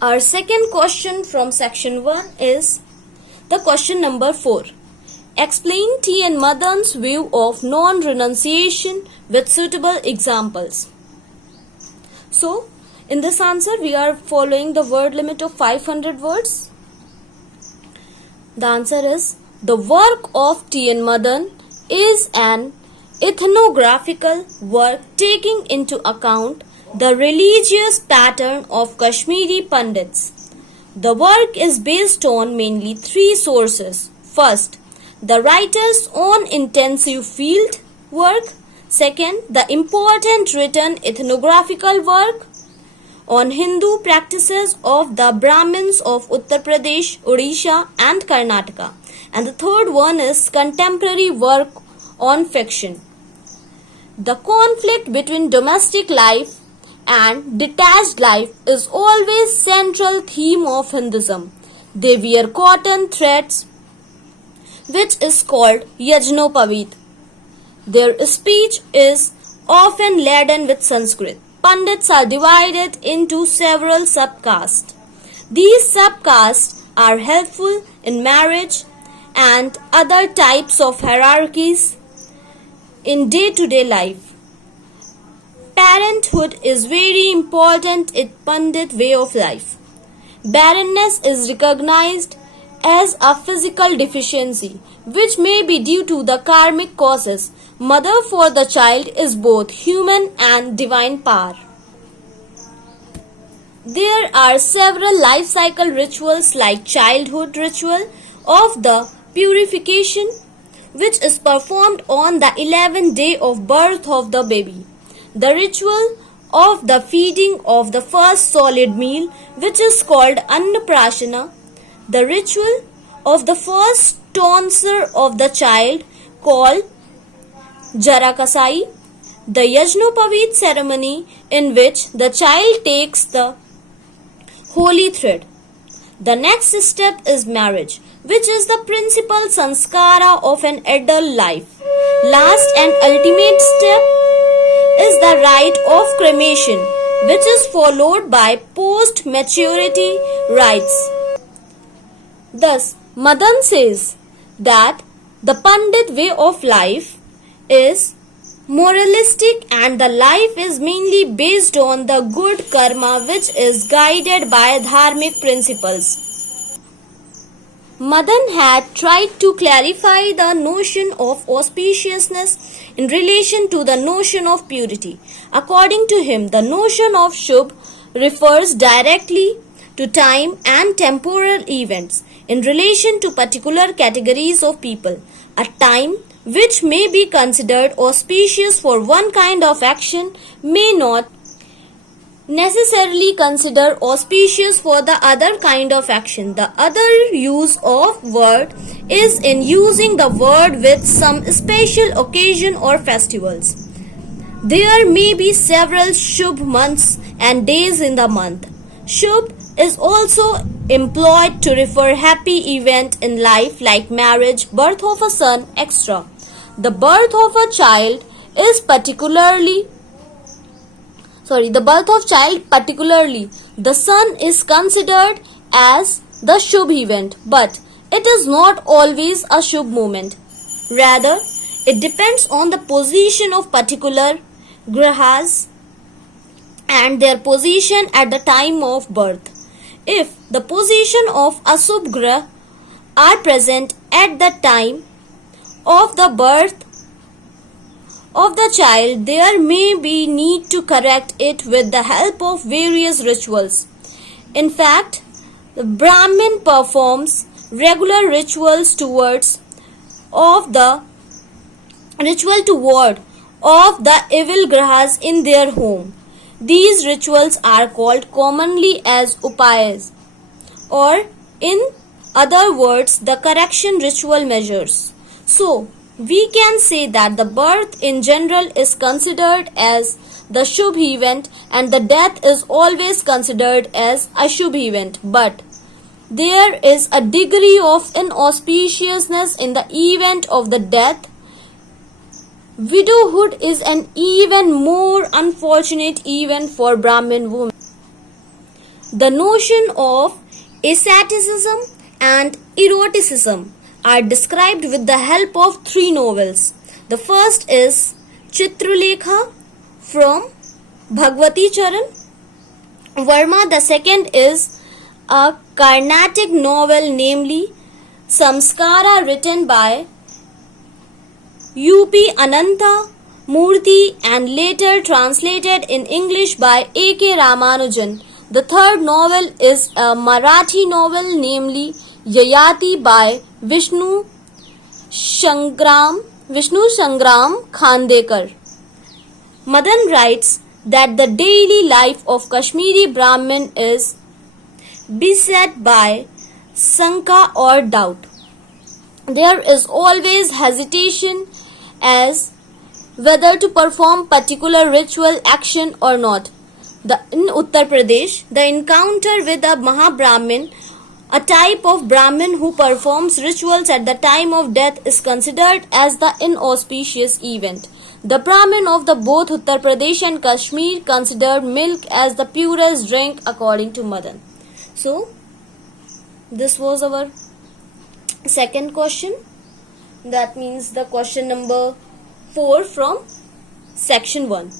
Our second question from section 1 is the question number 4. Explain T and Madan's view of non-renunciation with suitable examples. So, in this answer, we are following the word limit of 500 words. The answer is, the work of T and Madan is an ethnographical work taking into account the religious pattern of Kashmiri Pandits. The work is based on mainly 3 sources. First, the writer's own intensive field work. Second, the important written ethnographical work on Hindu practices of the Brahmins of Uttar Pradesh, Odisha and Karnataka. And the third one is contemporary work on fiction. The conflict between domestic life and detached life is always central theme of Hinduism. They wear cotton threads, which is called IGNOU. Their speech is often laden with Sanskrit. Pandits are divided into several subcastes. These subcastes are helpful in marriage and other types of hierarchies in day-to-day life. Parenthood is very important in Pandit way of life. Barrenness is recognized as a physical deficiency, which may be due to the karmic causes. Mother for the child is both human and divine power. There are several life cycle rituals like childhood ritual of the purification, which is performed on the 11th day of birth of the baby. The ritual of the feeding of the first solid meal, which is called Annaprashana. The ritual of the first tonsure of the child, called Jarakasai. The Yajnopavit ceremony, in which the child takes the holy thread. The next step is marriage, which is the principal sanskara of an adult life. Last and ultimate step is the rite of cremation, which is followed by post-maturity rites. Thus, Madan says that the Pandit way of life is moralistic and the life is mainly based on the good karma, which is guided by dharmic principles. Madan had tried to clarify the notion of auspiciousness in relation to the notion of purity. According to him, the notion of Shubh refers directly to time and temporal events in relation to particular categories of people. A time which may be considered auspicious for one kind of action may not necessarily consider auspicious for the other kind of action. The other use of word is in using the word with some special occasion or festivals. There may be several Shubh months and days in the month. Shubh is also employed to refer happy event in life like marriage, birth of a son, etc. The birth of a child is particularly the son is considered as the Shubh event, but it is not always a Shubh moment. Rather, it depends on the position of particular grahas and their position at the time of birth. If the position of Ashubh grah are present at the time of the birth of the child, there may be need to correct it with the help of various rituals. In fact, the Brahmin performs regular rituals toward of the evil grahas in their home. These rituals are called commonly as upayas, or in other words, the correction ritual measures. So, we can say that the birth in general is considered as the Shubh event and the death is always considered as a Shubh event. But there is a degree of inauspiciousness in the event of the death. Widowhood is an even more unfortunate event for Brahmin women. The notion of asceticism and eroticism are described with the help of three novels. The first is Chitrulekha from Bhagwati Charan Verma. The second is a Carnatic novel, namely Samskara, written by U.P. Ananta Murthy and later translated in English by A.K. Ramanujan. The third novel is a Marathi novel, namely Yayati by Vishnu Sangram Khandekar. Madan writes that the daily life of Kashmiri Brahmin is beset by sanka or doubt. There is always hesitation as whether to perform particular ritual action or not. In Uttar Pradesh, the encounter with a Mahabrahmin, a type of Brahmin who performs rituals at the time of death, is considered as the inauspicious event. The Brahmin of both Uttar Pradesh and Kashmir considered milk as the purest drink according to Madan. So, this was our second question. That means the question number 4 from section 1.